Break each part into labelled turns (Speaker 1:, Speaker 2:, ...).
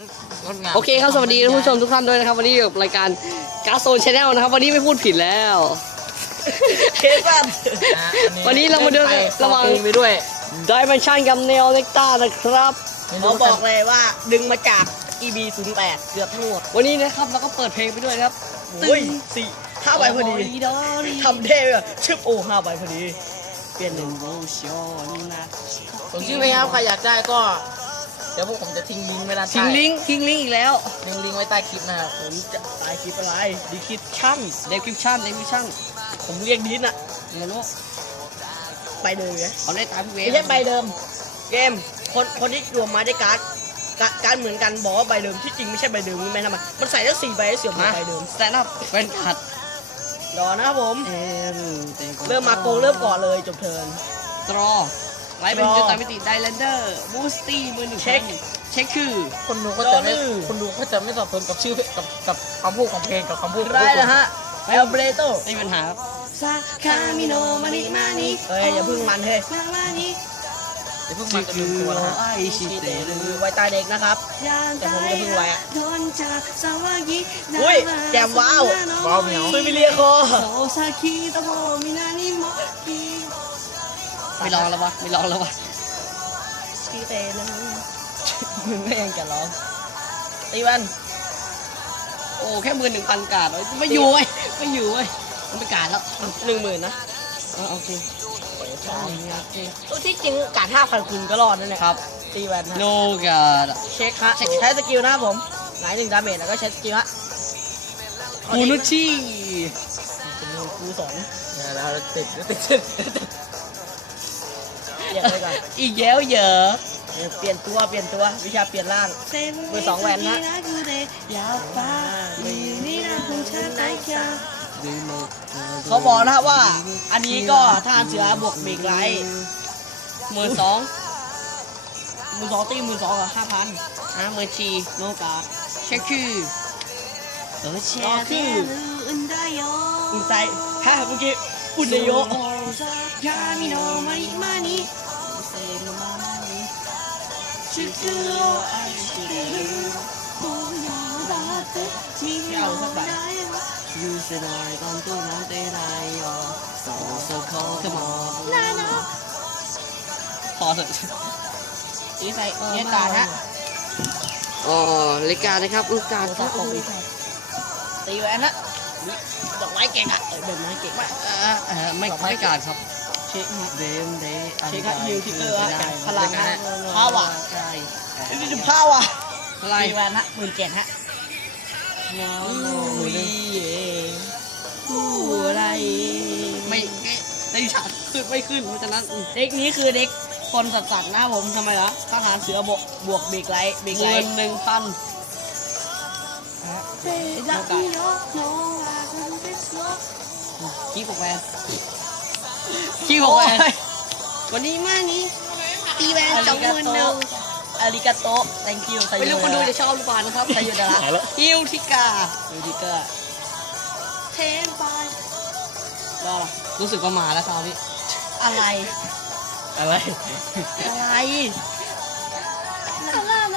Speaker 1: งดงาม
Speaker 2: โอเคครับ สวัสดีท่านผู้ชมทุกท่านด้วยนะครับ วันนี้อยู่กับรายการกาโซนชาแนลนะครับ วันนี้ไม่พูดผิดแล้ว
Speaker 3: เคสัน
Speaker 1: นะอั
Speaker 2: วันนี้เรามาดู
Speaker 1: ไป
Speaker 2: ระวัง
Speaker 1: ตีนไปด้วย
Speaker 2: ดิเมนชันกับเนลเล็กต้านะครับ
Speaker 3: เขาบอกเลยว่าดึงมาจาก EB 0 8เกือบทั้งหมด
Speaker 2: วันนี้นะครับเราก็เปิดเพลงไปด้วยนะครับ
Speaker 3: โอ้ยสี่ห้าใบพอดีทำเท่แบบชึบโอ้ห้าใบพอดี เปลี่ยนหนึ่ง
Speaker 1: ผมชื่อไหมครับใครอยากได้ก็เดี๋ยวพวกผมจะทิ้งลิงก์ไว้ด้านใต้
Speaker 2: ทิ้งลิงก์ทิ้งลิงก์อีกแล้ว
Speaker 1: ทิ้งลิงก์ไว้ใต้คลิปนะครับ
Speaker 3: ผมจะตายคลิปอะไรดีคิดชั่น
Speaker 2: เดคิวชั่นเดคิวชั่น
Speaker 3: ผมเรียกดิสอะ
Speaker 2: ไม่รู้
Speaker 3: ใบเดิมไง
Speaker 2: เขาได้ตามพี่เวฟ
Speaker 3: ไม่ใช่ใบเดิม เกมคนคนที่รวมมาได้การ์ดการ์ดการ์ดเหมือนกันบอกว่าใบเดิมที่จริงไม่ใช่ใบเดิมนี่ไม่ทำไมมันใส่ทั้งสี่ใบแล้วเสียบหมด
Speaker 2: มา
Speaker 3: ใบเดิม
Speaker 2: สแตนด์อัพเป็นขัด
Speaker 3: รอนะครับผม
Speaker 2: เอ็ม
Speaker 3: เริ่มมาโกงเริ่มก่อนเลยจบเทิร์น
Speaker 2: ตรอ ไลฟ์เป็น
Speaker 3: Draw
Speaker 2: จุดตามมิติไดแลนเดอร์บูสตี้มือหนึ่ง
Speaker 3: เช็ค
Speaker 2: เช็คคือ
Speaker 1: คนดูก็จะไม่
Speaker 3: รอหนึ่ง
Speaker 1: คนดูก็จะไม่สับสนกับชื่อกับกับคำพูดของเพลงกับคำพูดของ
Speaker 3: ได้
Speaker 1: พวก
Speaker 3: นะฮะเอลเบรโต
Speaker 2: ไม่มีปัญหาครับซาคามิโนมานิมานิ
Speaker 3: เฮ้ยอย่าเพึ่งมันเฮ้ย
Speaker 2: มามานิ
Speaker 1: เดี๋ยวเพิ่งมาจะลืมตัวนะฮะ
Speaker 2: ไอชิเตะ
Speaker 3: คือไวตายเด็กนะครับแต่ผมจะเพิ่งไว้อะ
Speaker 2: โดนจากสวากิ
Speaker 3: อุ้ยแจมว้าว
Speaker 1: ว้าวเหมียว
Speaker 3: ซุยมิเลียโค
Speaker 2: โซซาคิโตโมมินานิโมกิ ไม่ลองแล้ววะไม่ลองแล้ววะ
Speaker 3: พี่เตนะมึงไม่ยังจะร้องตีวัน
Speaker 2: โอ้แค่มือหนึ่งพันกาดเว้ยไม่อยู่เว้ยไม่อยู่เว้ยมันไม่กาดแล้ว
Speaker 3: หนึ่งหมื่นนะ
Speaker 2: อะโอเคโอเค
Speaker 3: ตัวที่จริงกาดห้าพันคุณก็รอดนั่นแหละ
Speaker 2: ครับ
Speaker 3: ตีแวนฮะ
Speaker 2: โนกาด
Speaker 3: เช็คฮะใช้สกิลนะครับผมหงายหนึ่งดาเมจแล้วก็ใช้สกิลฮะ
Speaker 2: คูนุชิ
Speaker 3: เป็นมือครูสอน
Speaker 1: เนี่ยแล้วเราติดติดติดติด
Speaker 3: เปลี่ ยนไปก่อน
Speaker 2: อีกแล้วเหรอ
Speaker 3: เออเปลี่ยนตัวเปลี่ยนตัววิชาเปลี่ยนร่าง เบอร์สองแหวนฮะเขาบอกนะครับว่า อันนี้ก็ท่าเสือบวกเบรกไลท์
Speaker 2: หมื่นสอง
Speaker 3: มือสองตีมือสองกับห้าพัน
Speaker 2: อะหมื่นสี่โนกาดเช็คคือเออเช็
Speaker 3: รอ
Speaker 2: ค
Speaker 3: คือ
Speaker 2: อื่นได้โย
Speaker 3: อุ่นใจฮะเมื่อกี้อุ่นเนโย
Speaker 2: ยามิโนมานิมานิเซโนมานิชิคุโรไอชิเดรุโอ้ยาดาเตมิโนไดยูเซนอยตอนตัวน้ำเตไดโยโซโซโคเทมอนาโนพอเถอะ
Speaker 3: ตีใส่เนียการฮะ
Speaker 2: อ๋อรายการนะครับลูกการครับ
Speaker 3: ตีแหวนฮะ ดอกไม้เก่งอะเออดอกไม้เก่งมาก
Speaker 2: เอ่อเอ่อไม่ไม่การครับ
Speaker 3: เช็คฮะ
Speaker 2: เดมเด
Speaker 3: เช็คครับฮิวทิกเกอร์ฮะพลังฮะ
Speaker 2: พา
Speaker 3: พาว
Speaker 2: วะ
Speaker 3: อะ
Speaker 2: ใช่
Speaker 3: นี่จะพาว่ะ
Speaker 2: อะไร
Speaker 3: ตีแหวนฮะหมื่นเจ็ดฮะ
Speaker 2: ว้าว
Speaker 3: อุ้ยผู้อะไร
Speaker 2: ไม่เอ๊ะได้ฉากขึ้นไม่ขึ้นเพราะฉะนั้นอืม
Speaker 3: เด็กนี้คือเด็กคนสัตว์สัตว์นะผมทำไมวะทหารเสือบวกบวกเบรกไลท์เบรกไล
Speaker 2: เงิน
Speaker 3: ท์
Speaker 2: หนึ่งพัน ขี้หกแวนขี้หก
Speaker 3: โอ้
Speaker 2: แวยน
Speaker 3: วันนี้มานี้ตีแวนสองหมื่นหนึ่งอาริกาโต thank you
Speaker 2: ไม่รู้คนดูจะชอบหรือเปล่านะครับ
Speaker 3: ใส่ยูดาระ
Speaker 2: ฮิวทิกา
Speaker 3: ยูทิกเกอร์เทนไปรอ
Speaker 2: รู้สึกว่ามาแล้วคราวนี้
Speaker 3: อะไร
Speaker 1: อะไร
Speaker 3: อะไร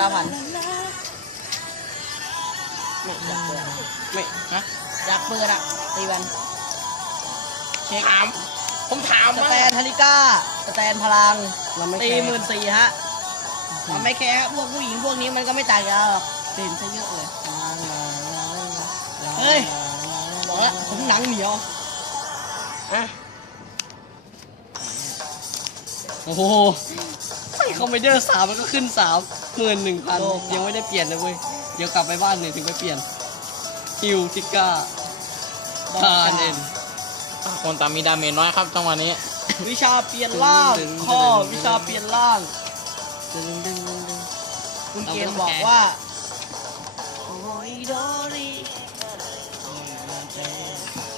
Speaker 3: ห้าพันไม่อยากเปิดอะ
Speaker 2: ไม่ฮะ
Speaker 3: อยากเปิดอะ ตีแวนเช็ค
Speaker 1: ถาม ผมถาม
Speaker 3: ส
Speaker 1: ว่า
Speaker 3: แตนธนิก้าสแตนพลัง
Speaker 2: เราไม่
Speaker 3: ตี
Speaker 2: แคร์
Speaker 3: หมื่นสี่ฮะมันไม่แคร์ครับพวกผู้หญิงพวกนี้มันก็ไม่ต่างกันหรอก
Speaker 2: เต้นซะเยอะเลย
Speaker 3: เฮ้ย บอกแล้วผมหนังเหนียวอะ
Speaker 2: โอ้โหคอมเมเดอร์สามมันก็ขึ้นสามหมื่นหนึ่งพันยังไม่ได้เปลี่ยนเลยเว้ย เดี๋ยวกลับไปบ้านหนึ่งถึงไปเปลี่ยนฮิวทิก้า คาเนน
Speaker 1: คนตามมีดาเมจน้อยครับจังหวะนี้
Speaker 3: วิชาเปลี่ยนร่างข้อวิชาเปลี่ยนร่างคุณ
Speaker 2: เกม
Speaker 3: บอกว่า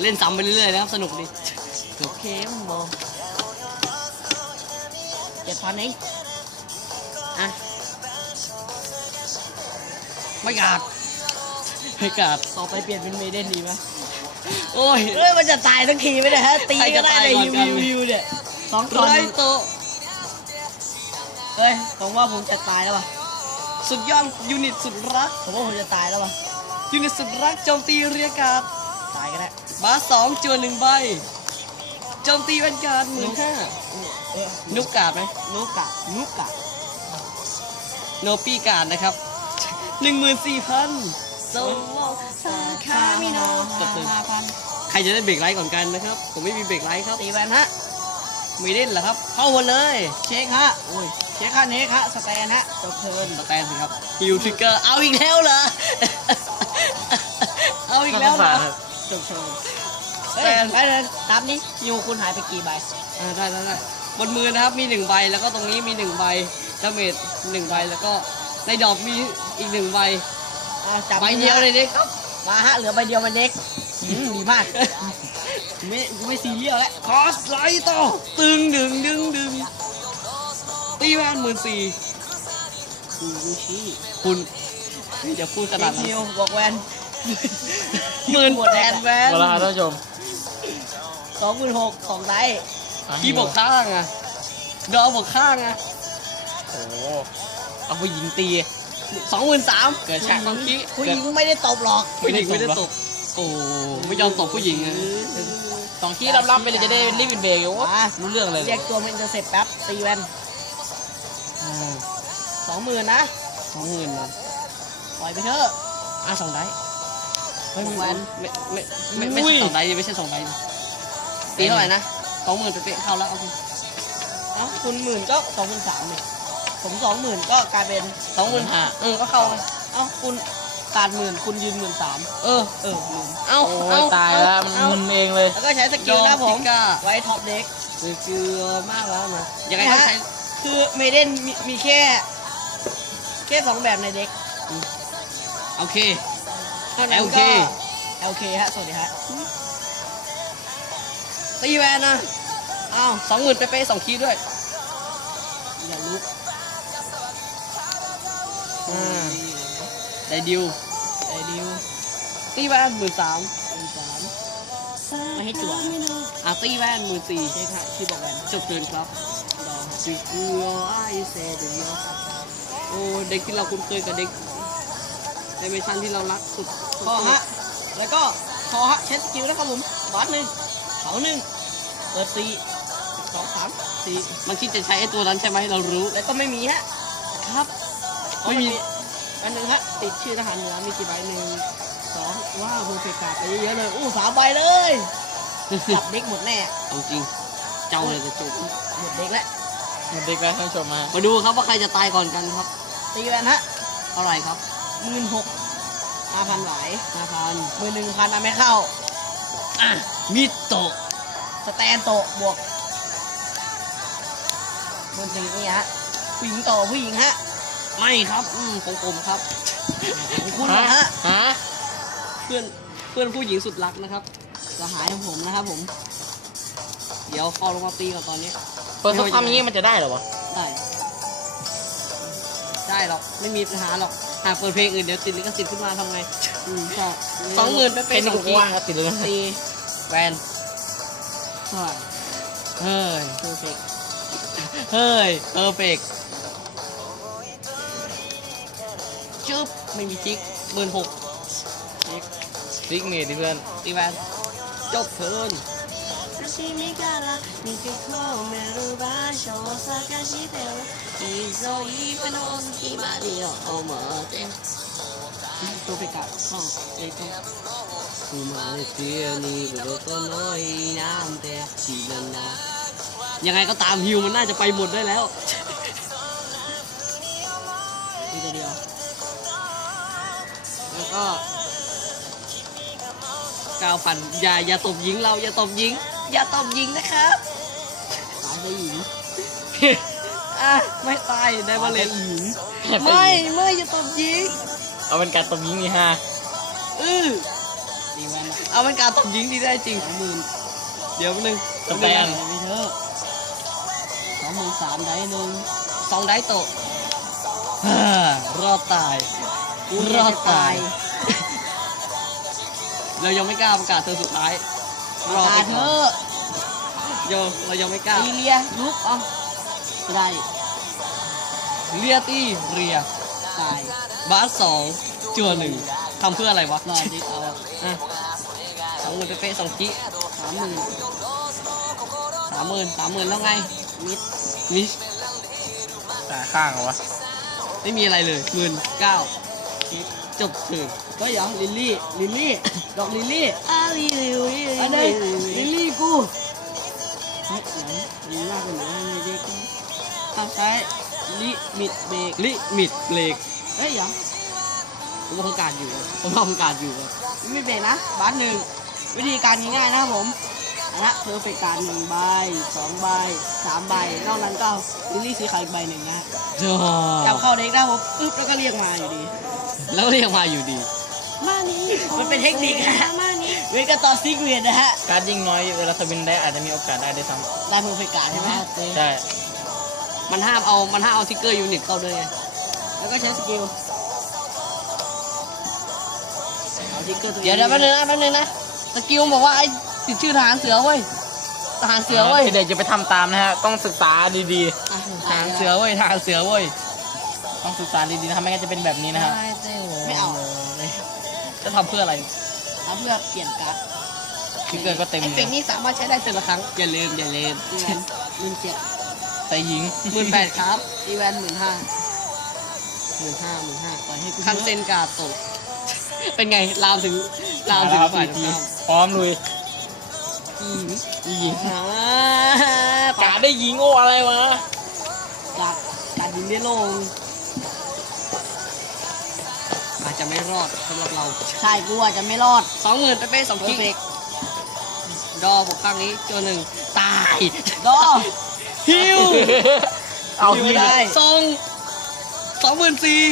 Speaker 2: เล่นซ้ำไปเรื่อยๆนะครับ สนุกดี
Speaker 3: โอเคมบอกเจ็ดพันเองอะ
Speaker 2: ไม่กาดไม่กาด
Speaker 3: ต่อไปเปลี่ยนเป็นเมเดนดีไหม
Speaker 2: โอ้ย
Speaker 3: เอ้ย มันจะตายทั้งทีไม่ได้ฮะ ตี
Speaker 2: ใคร
Speaker 3: ก็
Speaker 2: จะ
Speaker 3: ได้
Speaker 2: ตาย
Speaker 3: เลย
Speaker 2: ก่อน
Speaker 3: ฮิว
Speaker 2: กัน
Speaker 3: ฮิวฮิวเนี่ยสองต
Speaker 2: ไร
Speaker 3: อน
Speaker 2: โตะ
Speaker 3: เอ้ย ผมว่าผมจะตายแล้วป่ะ
Speaker 2: สุดยอดยูนิตสุดรัก
Speaker 3: ผมว่าผมจะตายแล้ววะ
Speaker 2: ยูนิตสุดรักโจมตีเรียกการ์ด
Speaker 3: ตายก็ได้
Speaker 2: บาสสองจวนหนึ่งใบ โจมตีเป็นการ์ดหมื่นห้า
Speaker 3: เออ
Speaker 2: นุกการ์ดไหม
Speaker 3: นุกะนุกะ
Speaker 2: โนปี้การ์ดนะครับหนึ่งหมื่นสี่พันโซโลซาคามิโน
Speaker 3: ห้าพัน
Speaker 2: ใค รจะได้เบรกไลท์ก่อนกันนะครับ ผมไม่มีเบรกไลท์ครับ
Speaker 3: ตีแวนฮะ
Speaker 2: ไม่เล่นเหรอครับ เข้าหมดเลย
Speaker 3: เช็คฮะโอ้ยเช็คฮะเน็กฮะสแตนฮะจบเทิร์น
Speaker 2: สแตนสิครับฮิวทริกเกอร์เอาอีกแล้วเหรอเอาอีกแล้วเหรอ
Speaker 3: จบเทิร์น
Speaker 2: ส
Speaker 3: เฮ้
Speaker 2: แต
Speaker 3: ย
Speaker 2: น
Speaker 3: ไปเลยนับนี้ยูคุณหายไปกี่ใบ
Speaker 2: อ่าได้ได้ได้บนมือนะครับมีหนึ่งใบแล้วก็ตรงนี้มีหนึ่งใบดาเมจหนึ่งใบแล้วก็ในดอกมีอีกหนึ่งใบ
Speaker 3: อ่าจับ
Speaker 2: ใบเดียวเลยเนี่ยครับ
Speaker 3: มาฮะเหลือใบเดียวมันเน็กอืมดีมาก
Speaker 2: ไม่ไม่ซีเรียสแล้วคอสไลท์ต่อตึงดึงดึงดึงตีแวนหมื่นสี่
Speaker 3: ดูดูชี้
Speaker 2: คุณอย่าพูดข
Speaker 3: กระ
Speaker 2: นา
Speaker 3: ดา
Speaker 2: ด
Speaker 3: ษ
Speaker 2: นั้น
Speaker 3: นิวบอกแวน
Speaker 2: หมื่นแปดแวน
Speaker 1: เอาละครับท่านผู้ชม
Speaker 3: สองหมื่นหกของได
Speaker 2: คีย์บอกข้างอะดอบอกข้างอะ
Speaker 1: โอ้โหเอาผู้หญิงตี
Speaker 2: สองหมื่นสาม
Speaker 1: เกิดฉาก
Speaker 2: สองคีย์
Speaker 3: ผู้หญิงไม่ได้ตบหรอก
Speaker 2: ผู้หญิงไม่ได้ตบโอ้ไม่ยอมตบผู้หญิงอะ
Speaker 1: สองที่รับๆไปเลยจะได้รีบเป็นเบรกอยู่
Speaker 3: มา
Speaker 1: รู้เรื่องเลย
Speaker 3: เรียกตัวมันจะเสร็จแป๊บตีแวนสองหมื่นนะ
Speaker 2: สองหมื่นนะ
Speaker 3: ปล่อยไปเถอะ
Speaker 2: อะสองได
Speaker 3: ไม่แวน
Speaker 2: ไม่ไม่ไม่ไม่ใช่สองไดไม่ใช่สองไดตีเท่าไหร่นะสองหมื่นเป๊ะๆเข้าแล้วเอาสิ
Speaker 3: เอ้าคุณหมื่นก็สองหมื่นสามเนี่ย ผมสองหมื่นก็กลายเป็น
Speaker 2: สองหมื่นห้าเออก็เข้าเลย
Speaker 3: เอ้าคุณการหมื่นคุณยืนหมื่นสาม
Speaker 2: เออ
Speaker 3: เออลืม
Speaker 2: เอา
Speaker 1: โอ้
Speaker 2: เอา
Speaker 1: ยตายแล้วมัน
Speaker 2: เอา
Speaker 1: มึนเองเลย
Speaker 3: แล้วก็ใช้ส
Speaker 2: ย
Speaker 3: กิล
Speaker 2: อม
Speaker 3: นะผม
Speaker 2: พิก้า
Speaker 3: ไว้ท็อปเด็ก
Speaker 2: คือคือมากแล้วนะยังไงก็ใช้
Speaker 3: คือเมเดนมีมีแค่ แค่สองแบบในเด็ก
Speaker 2: โอเค
Speaker 3: ท่านั้น
Speaker 2: LK
Speaker 3: ก็ LK ฮะสวัสดีฮะ
Speaker 2: ตีแวนนะ
Speaker 3: อ้าว
Speaker 2: สองหมื่นเป๊ะๆสองคีย์ด้วย
Speaker 3: อย่าลุก
Speaker 2: อ่าได้ดิว
Speaker 3: ไอ้ดิว
Speaker 2: ตีแวนหมื่นสาม
Speaker 3: หนึ่งสามไม่ให้จั่ว
Speaker 2: อะตีแวนหมื่นสี่
Speaker 3: เช็คครับที่บอกแวน
Speaker 2: จบเทิร์นครับ
Speaker 3: รอฮะ
Speaker 2: สิกูไอเซเดียโอ้เด็กที่เราคุ้นเคยกับเด็กแอนิเมชันที่เรารักสุด
Speaker 3: คอฮะแล้วก็คอฮะเช็คสกิลนะครับผมบาสหนึ่งเขาหนึ่งเปิดสี่สองสามสี่
Speaker 2: มันคิดจะใช้ไอ้ตัวนั้นใช่ไหมเรารู้
Speaker 3: แล้วก็ไม่มีฮะ
Speaker 2: ครับ
Speaker 3: อ๋อ
Speaker 2: ไม่มี
Speaker 3: อันหนึ่งฮะติดชื่อทหารเหนือมีกี่ใบหนึ่งสองว้าวเพอร์เฟกต์การ์ดไปเยอะๆเลยอู้สามใบเลยจับเด็กหมดแน่
Speaker 2: เอาจริง เจ้าเลยจะจบ
Speaker 3: หมดเด็กแล้ว
Speaker 1: มันเด็กแล้วท่านผู้ชมมา
Speaker 2: มาดูครับว่าใครจะตายก่อนกันครับ
Speaker 3: ตีแวนฮะ
Speaker 2: เท่าไหร่ครับ
Speaker 3: หมื่นหกห้าพันไหล
Speaker 2: ห้าพัน
Speaker 3: หมื่นหนึ่งพันเอาไม่เข้า
Speaker 2: อะมิโตะ
Speaker 3: สแตนโตะบวกบนสิ่งนี้ฮะผู้หญิงโตะผู้หญิงฮะ
Speaker 2: ไม่ครับ อืมของผมครับ
Speaker 3: ของคุณเหรอฮะ
Speaker 1: ฮะ
Speaker 2: เพื่อนเพื่อนผู้หญิงสุดรักนะครับ
Speaker 3: สหายของผมนะครับผม
Speaker 2: เดี๋ยวคอลงมาตีก่อนตอนนี้
Speaker 1: เปิดสักคำอย่างนี้มันจะได้เหรอวะ
Speaker 2: ได้ ได้หรอก ไม่มีปัญหาหรอก หากเปิดเพลงอื่นเดี๋ยวติดลิขสิทธิ์ขึ้นมาทำไง
Speaker 3: อืมก็
Speaker 2: สองหมื่นไปเป็
Speaker 1: เป็นน
Speaker 2: สอง
Speaker 1: กู
Speaker 2: ที
Speaker 1: ว่างครับติดเลย
Speaker 3: ตี
Speaker 2: แวน
Speaker 3: เท่าไหร่
Speaker 2: เฮ้ย
Speaker 3: เพอร์เฟกต์
Speaker 2: เฮ้ยเพอร์เฟก ไม่มีทิกหมื่นหก
Speaker 1: ซิกเมดิเพื่อน
Speaker 2: ตีแวนจบเทิร์น
Speaker 3: 私身から逃げ込める場所を探してるいぞ今の隙間に思ってเพอร์เฟกต์การ์ดห้องเล็กต้อง
Speaker 2: 生まれてนี่ก็とのいなんて知らないยังไงก็ตามฮิวมันน่าจะไปหมดได้แล้ว ก็เก้าพันอย่าอย่าตบยิงเราอย่าตบยิง อย่าตบยิงนะครับ
Speaker 3: ตายไปหญิง
Speaker 2: อะไม่ตายได้บาเลน
Speaker 3: หญิง
Speaker 2: ไม่ไม่อย่าตบยิง
Speaker 1: เอาเป็นการตบยิงนี่ฮะ
Speaker 2: อือ
Speaker 3: ตีแวนละ
Speaker 2: เอาเป็นการตบยิงที่ได้จริง
Speaker 3: สองหมื่น
Speaker 2: เดี๋ยวแป๊บนึง
Speaker 1: สแตน
Speaker 3: ไปเถอะสองหมื่นสามได้หนึ่ง
Speaker 2: สองได้โตะฮ่ารอดตายรอดตาย เรายังไม่กล้าประกาศเธอสุดท้ายรอ
Speaker 3: ตา
Speaker 2: ไป
Speaker 3: ยเถ
Speaker 2: ก่อน
Speaker 3: อะ
Speaker 2: โยเรายังไม่กล้า
Speaker 3: ตีเลียลุกเอะก็ได้
Speaker 2: เรียตี้เรีย
Speaker 3: ตาย
Speaker 2: บาสสองจั่วหนึ่งทำเพื่ออะไรวะ
Speaker 3: รอดิเอา
Speaker 2: อะสองหมื่นเป๊ะๆสองกิ
Speaker 3: สามหมื่น
Speaker 2: สามหมื่นสามหมื่นแล้วไง
Speaker 3: มิด
Speaker 2: มิช
Speaker 1: แต่ข้างเหรอวะ
Speaker 2: ไม่มีอะไรเลยหมื่นเก้าจบถึง
Speaker 3: ก็อย่าลิลลี่ลิลลี่ดอกลิลลี่
Speaker 2: อาลีลิวลิ
Speaker 3: อันนี้ลิลลี่กูเฮ้ยไหนลิลลี่มากกว่านี้ไม่ได้กูอะใช้ลิมิดเบรก
Speaker 2: ลิมิดเบรก
Speaker 3: เฮ้ยอย่า
Speaker 2: ผมว่าต้องการอยู่อะผมว่าต้องการอยู่อะ
Speaker 3: ไม่เบรกนะบาสหนึ่งวิธีการง่ายๆนะครับผมอันนะเพอร์เฟกการหนึ่งใบสองใบสามใบนอกนั้นก็ลิลลี่สีขาวอีกใบหนึ่งนะ
Speaker 2: จ้า
Speaker 3: จับเข้าเด็กได้ผมปึ๊บแล้วก็เรียกมาอยู่ดี
Speaker 2: แล้วก็เรียกมาอยู่ดี
Speaker 3: มานี่มันเป็นเทคนิคฮะ มานี่เวกาตอนซิกเวียนนะฮะ
Speaker 1: การดยิ่งน้อยเวลาสวินได้อาจจะมีโอกาสได้ด้วยซ้
Speaker 3: ได้เพอร์เฟกการใช่ไหมำ
Speaker 1: ใช่
Speaker 2: มันห้ามเอา มันห้ามเอาทิกเกอร์ยูนิตเข้าด้วยไง
Speaker 3: แล้วก็ใช้สกิลเอาทิกเกอร์ตัว
Speaker 2: เดี๋ยวเดี๋ยวแป๊บนึงนะแป๊บนึงนะ สกิลบอกว่าไอ้ติดชื่อทหารเสือเว้ย ทหารเสือเว้ย
Speaker 1: เด็กจะไปทำตามนะฮะ ต้องศึกษาดี
Speaker 3: อะ
Speaker 2: ทหารเสือเว้ยทหารเสือเว้ย
Speaker 1: ๆต้องศึกษาดีๆนะครับไม่งั้นจะเป็นแบบนี้นะครับ
Speaker 3: ไม่เอา
Speaker 2: จะทำเพื่ออะไร
Speaker 3: เอาเพื่อเปลี่ยนการ์ด
Speaker 1: ทิกเกอร์ก็เต็ม
Speaker 2: ไอ้
Speaker 1: เล
Speaker 2: เป็
Speaker 1: ย
Speaker 2: กนี่สามารถใช้ได้เตือนละครั้งอย่าลืมอย่าลืม
Speaker 3: ตีแวนหมื่นเจ็ด
Speaker 1: แต่หญิง
Speaker 2: หมื่นแปดครับ
Speaker 3: ตีแวนหมื่นห้าหมื่นห้าหมื่นห้าปล่อยให้กู
Speaker 2: คันเซนการ์ดตก เป็นไงลามถึงลาม
Speaker 1: มา
Speaker 2: ถึ
Speaker 1: แล้ว
Speaker 2: ง
Speaker 1: ครับ
Speaker 2: ฝ่าย
Speaker 1: ที
Speaker 2: ตรงข้าม
Speaker 1: พร้อมลุย
Speaker 3: อีห
Speaker 1: อีหญิง
Speaker 3: อ่ากา
Speaker 1: ได้หญิงโอ้อะไรวะ
Speaker 3: การ์ดการ์ดยิงได้ลง
Speaker 2: อาจจะไม่รอดสำหรับเรา
Speaker 3: ใช่กูอาจจะไม่รอด
Speaker 2: สองหมื่นเป๊ะๆสอง
Speaker 3: เพอ
Speaker 2: กิ
Speaker 3: ร์เฟก
Speaker 2: ดอบอกข้างนี้เจอหนึ่งตาย
Speaker 3: ดอ
Speaker 2: ฮิว
Speaker 1: เอา
Speaker 3: ฮิว
Speaker 1: ที่
Speaker 3: ได้
Speaker 2: สองสองหมื่นสี่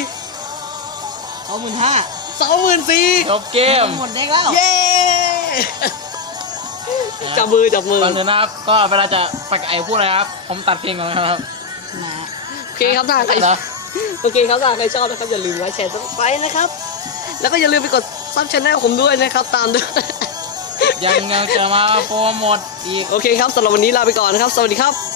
Speaker 3: สองหมื่นห้า
Speaker 2: สองหมื่นสี่
Speaker 1: จบเกม
Speaker 3: หมดเด็กแล้ว
Speaker 2: เย้จับมือจับมือ
Speaker 1: ก่อนอื่นนะครับก็เวลาจะไปกับไอ้พูดอะไรครับ ผมตัดเพลงก่อนนะครับ
Speaker 3: มา
Speaker 2: โอเคครับถ้าใคร
Speaker 1: เหรอ
Speaker 2: โอเคครับถ้าใครชอบนะครับอย่าลืมไลค์แชร์ซับสไครต์นะครับ แล้วก็อย่าลืมไปกดซับช anel ผมด้วยนะครับตามด้วย
Speaker 1: ยังยังจะมาโปรโมทอีก
Speaker 2: โอเคครับสำหรับวันนี้ลาไปก่อนนะครับ สวัสดีครับ